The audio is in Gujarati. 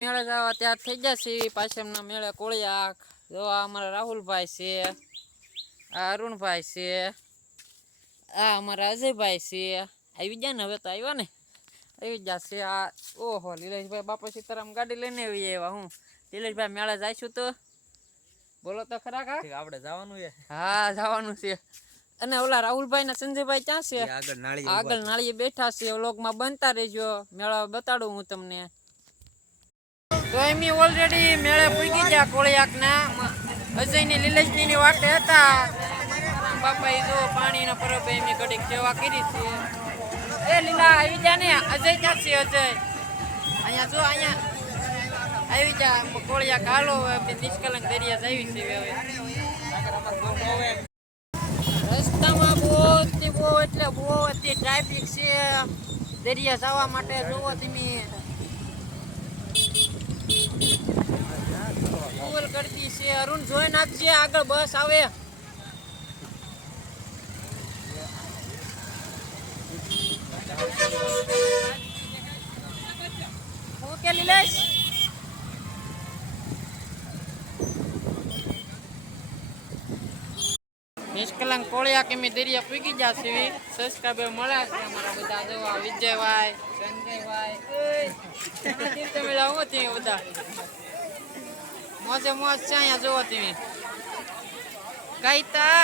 મેળે જવા ત્યાં થઈ જશે પાછળના મેળે કોળિયાક. જો અમારા રાહુલભાઈ છે, આ અરુણભાઈ છે, આ અમારા અજયભાઈ છે. આવી ગયા ને, હવે તો આવ્યા ને, આવી જશે. આ ઓહો લીલેશભાઈ બાપા સીતારામ ગાડી લઈને આવી આવ્યા. હું લીલેશભાઈ મેળે જઈશું તો બોલો તો ખરા કા આપણે જવાનું છે. હા જવાનું છે. અને ઓલા રાહુલભાઈ ને સંજયભાઈ ક્યાં છે? આગળ નાળીએ બેઠા છે. વ્લોગમાં બનતા રહેજો, મેળા બતાડું હું તમને. તો એમ ઓલરેડી મેળે પૂગી ગયા કોળિયાક ના. અજય ની લીલેશની ની વાટે હતા. બાપા જો પાણીના પરબ એમ ઘડીક સેવા કરી છે. એ લીલા આવી જા ને, અજય ક્યાં છે? અજય અહીંયા જો, અહીંયા આવી જા કોળિયાક. હાલો નિષ્કલંક દરિયા આવી છે. હવે રસ્તામાં બહુ એટલે બહુ હતી ટ્રાફિક છે દરિયા જવા માટે. જોવો તમે ફૂલ કરતી છે. અરુણ જોઈ નાખજે, આગળ બસ આવે. ઓકે લીલેશ, નિષ્કલંક કોળિયા કે મેં દરિયા પૂગી જશે. સબસ્ક્રાઈબર મળ્યા છે અમારા બધા. જોવા વિજયભાઈ, સંજયભાઈ, તમે લાવો તમે બધા મોજે મોજ છે અહીંયા. જોવો તમે કઈતા